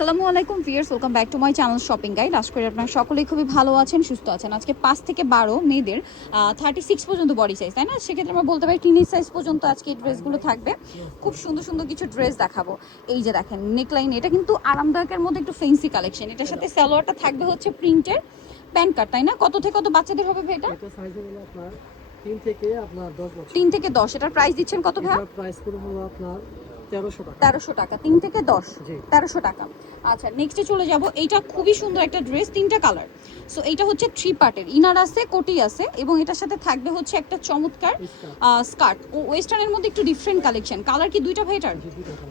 আসসালামু আলাইকুম viewers, welcome back to my channel shopping guide. আশা করি আপনারা সকলেই খুবই ভালো আছেন, সুস্থ আছেন। আজকে 5 থেকে 12 মেয়েদের 36 পর্যন্ত বডি সাইজ, তাই না? সেক্ষেত্রে আমরা বলতে পারি টিনেজ সাইজ পর্যন্ত আজকে এই ড্রেসগুলো থাকবে। খুব সুন্দর সুন্দর কিছু ড্রেস দেখাবো। এই যে দেখেন নেকলাইন, এটা কিন্তু আরামদায়কের মধ্যে একটু ফেন্সি কালেকশন। এটার সাথে সালোয়ারটা থাকবে হচ্ছে প্রিন্টের প্যান্ট কাট, তাই না? কত থেকে কত বাচ্চাদের হবে ভাই এটা? এটা সাইজ হলো আপনার 3 থেকে আপনার 10 বছর। 3 থেকে 10। এটার প্রাইস দিচ্ছেন কত ভাই? এটার প্রাইস পুরো হলো আপনার 1300 টাকা। 1300 টাকা। 3 থেকে 10, জি। 1300 টাকা। আচ্ছা, নেক্সটে চলে যাব। এইটা খুবই সুন্দর একটা ড্রেস, তিনটা কালার। সো এইটা হচ্ছে 3 পার্টের, ইনার আছে, কোটি আছে, এবং এটার সাথে থাকবে হচ্ছে একটা চমৎকার স্কার্ট। ও ওয়েস্টার্নের মধ্যে একটু ডিফারেন্ট কালেকশন। কালার কি দুইটা ভাই এটার?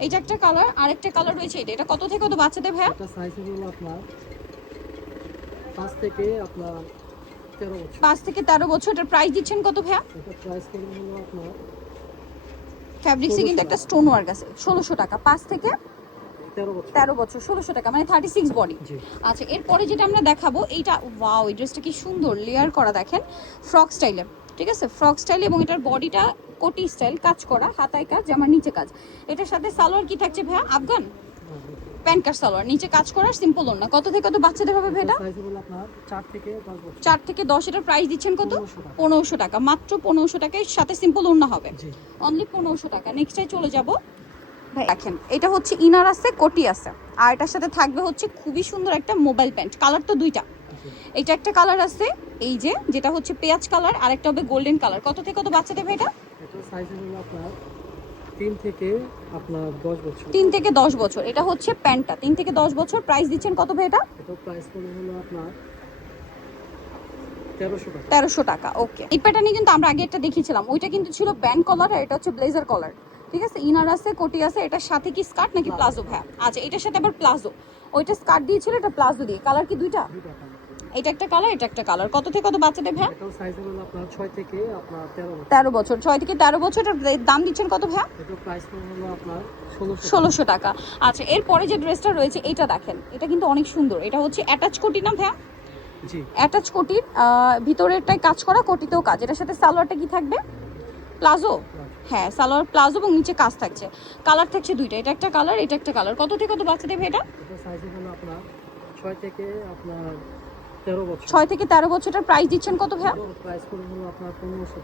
এইটা একটা কালার, আরেকটা কালার রয়েছে এটা। এটা কত থেকে কত বাচ্চাদের ভাই? এটা সাইজ হলো আপনার 5 থেকে আপনার 13 বছর। 5 থেকে 13 বছর। এটার প্রাইস দিচ্ছেন কত ভাই? এটা প্রাইস হলো আপনার ফ্যাব্রিক্সে কিন্তু একটা স্টোন ওয়ার্ক আছে। 1600 টাকা। 5 থেকে 13 বছর, 1600 টাকা, মানে 36 বডি। আচ্ছা, এরপরে যেটা আমরা দেখাবো, এইটা ওয়াও, এই ড্রেসটা কি সুন্দর লেয়ার করা, দেখেন ফ্রক স্টাইলে। ঠিক আছে, ফ্রক স্টাইল, এবং এটার বডিটা কোটি স্টাইল, কাজ করা, হাতায় কাজ, জামার নিচে কাজ। এটার সাথে সালোয়ার কি থাকছে ভাইয়া? আফগান প্যান্ট কাট সালোয়ার, নিচে কাজ করা, সিম্পল ওড়না। কত থেকে কত বাচ্চাদের হবে ভাই এটা? সাইজ হলো আপনার 4 থেকে 10 বছর। 4 থেকে 10। এটার প্রাইস দিচ্ছেন কত? 1500 টাকা। মাত্র 1500 টাকায় সাথে সিম্পল ওড়না হবে, অনলি 1500 টাকা। নেক্সটে চলে যাব। দেখেন এটা হচ্ছে ইনার আছে, কোটি আছে, আর এটার সাথে থাকবে হচ্ছে খুবই সুন্দর একটা মোবাইল প্যান্ট। কালার তো দুইটা। এটা একটা কালার আছে, এই যে যেটা হচ্ছে পেঁয়াজ কালার, আর একটা হবে গোল্ডেন কালার। কত থেকে কত বাচ্চা দেবে এটা? এটা সাইজ হলো আপনার 3 থেকে আপনার 10 বছর। 3 থেকে 10 বছর। এটা হচ্ছে প্যান্টটা 3 থেকে 10 বছর। প্রাইস দিচ্ছেন কত ভাই এটা? এটা প্রাইস হলো আপনার 1300 টাকা। 1300 টাকা। ওকে, এই প্যাটার্নে কিন্তু আমরা আগে একটা দেখিয়েছিলাম, ওইটা কিন্তু ছিল ব্যান্ড কলার, আর এটা হচ্ছে ব্লেজার কলার। ঠিক আছে, ইনার আছে, কোটি আছে। এটার সাথে কি স্কার্ট নাকি প্লাজো ভাই? আচ্ছা, এটার সাথে আবার প্লাজো। ওইটা স্কার্ট দিয়েছিল, এটা প্লাজো দিয়ে। কালার কি দুইটা? এটা একটা কালার, এটা একটা কালার। কত থেকে কত বাচ্চাদের ভাই? এটাও সাইজ হলো আপনার 6 থেকে আপনার 13 বছর। 6 থেকে 13 বছর। এটার দাম দিচ্ছেন কত ভাই? এটা প্রাইস হলো আপনার 1600 টাকা। আচ্ছা, এরপরে যে ড্রেসটা রয়েছে এটা দেখেন, এটা কিন্তু অনেক সুন্দর। এটা হচ্ছে অ্যাটাচ কোটি না ভাই? জি, অ্যাটাচ কোটির, ভিতরেরটাই কাজ করা, কোটিতেও কাজ। এটার সাথে সালোয়ারটা কি থাকবে? প্লাজো। হ্যাঁ, সালোয়ার প্লাজো, এবং নিচে কাজ থাকছে। কালার থাকছে দুইটা, এটা একটা কালার, এটা একটা কালার। কত থেকে কত বাচ্চা দেবে এটা? এটা সাইজ হলো আপনার 6 থেকে আপনার 13 বছর। 6 থেকে 13 বছরটার প্রাইস দিচ্ছেন কত ভাই? প্রাইস হলো আপনার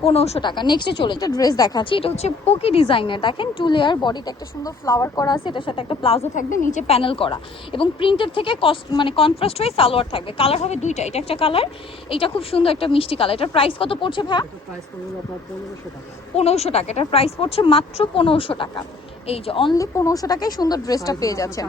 1500 টাকা। নেক্সটে চলে একটা ড্রেস দেখাচ্ছি। এটা হচ্ছে পোকি ডিজাইনের, দেখেন 2 লেয়ার, বডিতে একটা সুন্দর ফ্লাওয়ার করা আছে, এটার সাথে একটা প্লাজো থাকবে, নিচে প্যানেল করা, এবং প্রিন্টের থেকে মানে কন্ট্রাস্ট হয়ে সালোয়ার থাকবে। কালার হবে দুইটা, এটা একটা কালার, এটা খুব সুন্দর একটা মিষ্টি কালার। এটার প্রাইস কত পড়ছে ভাই? এটা প্রাইস হলো আপনার 1500 টাকা। 1500 টাকা। এটার প্রাইস পড়ছে মাত্র 1500 টাকা। এই যে অনলি 1500 টাকায় সুন্দর ড্রেসটা পেয়ে যাচ্ছেন।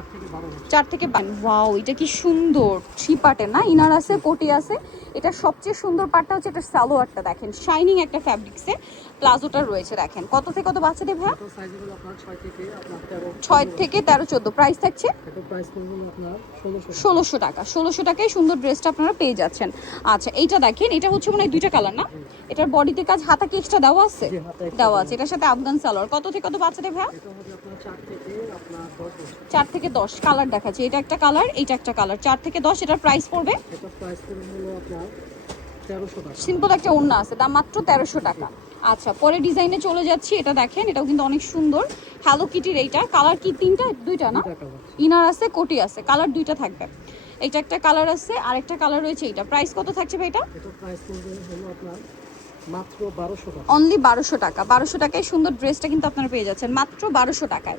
4 থেকে 12। ওয়াও, এটা কি সুন্দর 3 পার্টের না? ইনার আছে, কোটি আছে। এটা সবচেয়ে সুন্দর পার্টটা হচ্ছে এটা সালোয়ারটা, দেখেন শাইনিং একটা ফ্যাব্রিক্সে প্লাজোটা রয়েছে। দেখেন কত থেকে কত বাচ্চাদের ভাই? এটা সাইজ হলো আপনার 6 থেকে আপনার 13। 6 থেকে 13, 14। প্রাইস থাকছে এটা প্রাইস হলো আপনার 1600 টাকা। 1600 টাকায় সুন্দর ড্রেসটা আপনারা পেয়ে যাচ্ছেন। আচ্ছা, এইটা দেখেন, এটা হচ্ছে মানে দুইটা কালার না? এটার বডিতে কাজ, হাতা কি এক্সট্রা দেওয়া আছে? দেওয়া আছে। এটার সাথে আফগান সালোয়ার। কত থেকে কত বাচ্চাদের ভাই? এটা হবে আপনার 4 থেকে আপনার 10 বছর। 4 থেকে 10। কালার দেখাচ্ছি, এটা একটা কালার, এটা একটা কালার। 4 থেকে 10। এটার প্রাইস পড়বে, এটা প্রাইস হলো আপনার 1300 টাকা। সিম্পল একটা ওড়না আছে, দাম মাত্র 1300 টাকা। আচ্ছা, পরে ডিজাইনে চলে যাচ্ছি। এটা দেখেন, এটাও কিন্তু অনেক সুন্দর, হ্যালো কিটির। এইটা কালার কি তিনটা? দুইটা না? ইনার আছে, কোটি আছে, কালার দুইটা থাকবে। এটা একটা কালার আছে, আরেকটা কালার রয়েছে। এটা প্রাইস কত থাকছে ভাই এটা? এটা প্রাইস হলো আপনার মাত্র 1200 টাকা। অনলি 1200 টাকা। 1200 টাকায় সুন্দর ড্রেসটা কিন্তু আপনারা পেয়ে যাচ্ছেন মাত্র 1200 টাকায়।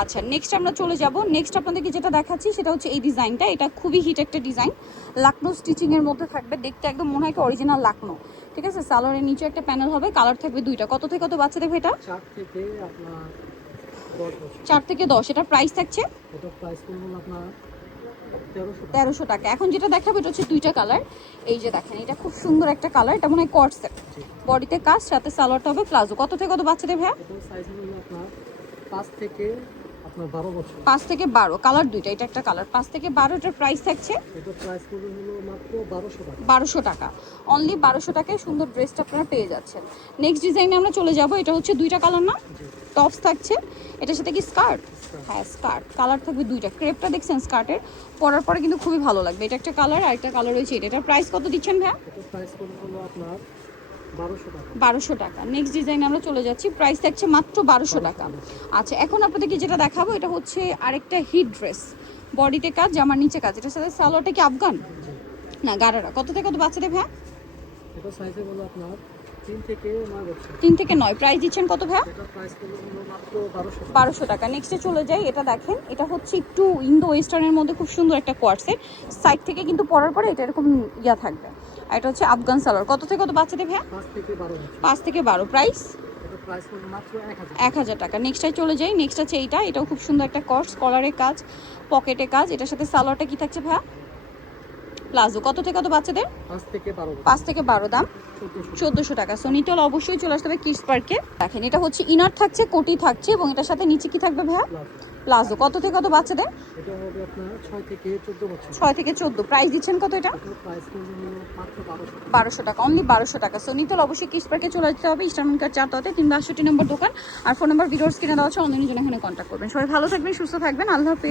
আচ্ছা, নেক্সট আমরা চলে যাব। নেক্সট আপনাদেরকে যেটা দেখাচ্ছি সেটা হচ্ছে এই ডিজাইনটা। এটা খুবই হিট একটা ডিজাইন, লাকনো স্টিচিং এর মধ্যে থাকবে, দেখতে একদম মনে হয় কি অরিজিনাল লাকনো। ঠিক আছে, সালোয়ারের নিচে একটা প্যানেল হবে, কালার থাকবে দুইটা। কত থেকে কত বাচ্চা দেখবে এটা? 4 থেকে আপনার 10 বছর। 4 থেকে 10। এটার প্রাইস থাকছে এটা প্রাইস হলো আপনার 1300 টাকা। এখন যেটা দেখাবো এটা হচ্ছে দুইটা কালার। এই যে দেখেন, এটা খুব সুন্দর একটা কালার, এটা মনে হয় কট সেট, বডিতে কাজ, সাথে সালোয়ারটা হবে প্লাজো। কত থেকে কত বাচ্চা দেবে? এটা সাইজ হলো আপনার 5 থেকে আপনার 12 বছর। 5 থেকে 12। কালার দুইটা, এটা একটা কালার। 5 থেকে 12। এটার প্রাইস থাকছে এটা প্রাইস হলো মাত্র 1200 টাকা। 1200 টাকা। অনলি 1200 টাকায় সুন্দর ড্রেসটা আপনারা পেয়ে যাচ্ছেন। নেক্সট ডিজাইনে আমরা চলে যাব। এটা হচ্ছে দুইটা কালার না? টপস থাকছে, এটার সাথে কি স্কার্ট? হ্যাঁ, স্কার্ট। কালার থাকবে দুইটা। ক্রেপটা দেখছেন স্কার্টের, পরার পরে কিন্তু খুবই ভালো লাগবে। এটা একটা কালার, আর একটা কালার রয়েছে এটা। এটার প্রাইস কত দিচ্ছেন ভাই? এটা প্রাইস হলো আপনার 1200 টাকা। 1200 টাকা। নেক্সট ডিজাইনে আমরা চলে যাচ্ছি, প্রাইস থাকছে মাত্র 1200 টাকা। আচ্ছা, এখন আপনাদেরকে যেটা দেখাবো এটা হচ্ছে আরেকটা হিট ড্রেস, বডিতে কাজ, জামার নিচে কাজ। এটার সাথে সালোয়ারটা কি আফগান জি। না গারারা? কত থেকে কত বাচ্চাদের ভাইয়া? এটা সাইজে বলো আপনার 3 থেকে 9 বছর। 3 থেকে 9। প্রাইস দিচ্ছেন কত ভাইয়া? এটা প্রাইস হলো মাত্র 1200 টাকা। 1200 টাকা। নেক্সটে চলে যাই, এটা দেখেন, এটা হচ্ছে একটু ইন্দো ওয়েস্টার্নের মধ্যে খুব সুন্দর একটা কোয়ার্সেট। সাইড থেকে কিন্তু পরার পরে এটা এরকম ইয়া থাকবে। আর এটা হচ্ছে আফগান সালোয়ার। কত থেকে কত বাচ্চাদের ভাইয়া? 5 থেকে 12 বছর। 5 থেকে 12। প্রাইস এটা প্রাইস হলো মাত্র 1000। 1000 টাকা। নেক্সটটাই চলে যাই, নেক্সট আছে এইটা, এটাও খুব সুন্দর একটা কর্স, কলারে কাজ, পকেটে কাজ। এটার সাথে সালোয়ারটা কি থাকছে ভাইয়া? প্লাজো। কত থেকে কত বাচ্চাদের? 5 থেকে 12 বছর। 5 থেকে 12। দাম 1400। 1400 টাকা। সো নিতে হলে অবশ্যই চলে আসতে হবে কিডস পার্কে। দেখেন এটা হচ্ছে ইনার থাকছে, কোটি থাকছে, এবং এটার সাথে নিচে কি থাকবে ভাইয়া? প্লাজো। কত থেকে কত বাচ্চাদের? এটা হবে আপনার 6 থেকে 14 বছর। 6 থেকে 14। প্রাইস দিচ্ছেন কত এটা? এটা প্রাইস হলো মাত্র 1200 টাকা। 1200 টাকা, অনলি 1200 টাকা। সো নিতে হলে অবশ্যই কিডস পার্কে চলে যেতে হবে, ইস্টার্ন কার 4 362 নম্বর দোকান। আর ফোন নাম্বার ভিডিওর স্ক্রিনে দেওয়া আছে, অনলাইনের জন্য এখানে কন্ট্যাক্ট করবেন। সবাই ভালো থাকবেন, সুস্থ থাকবেন, আল্লাহ হাফেজ।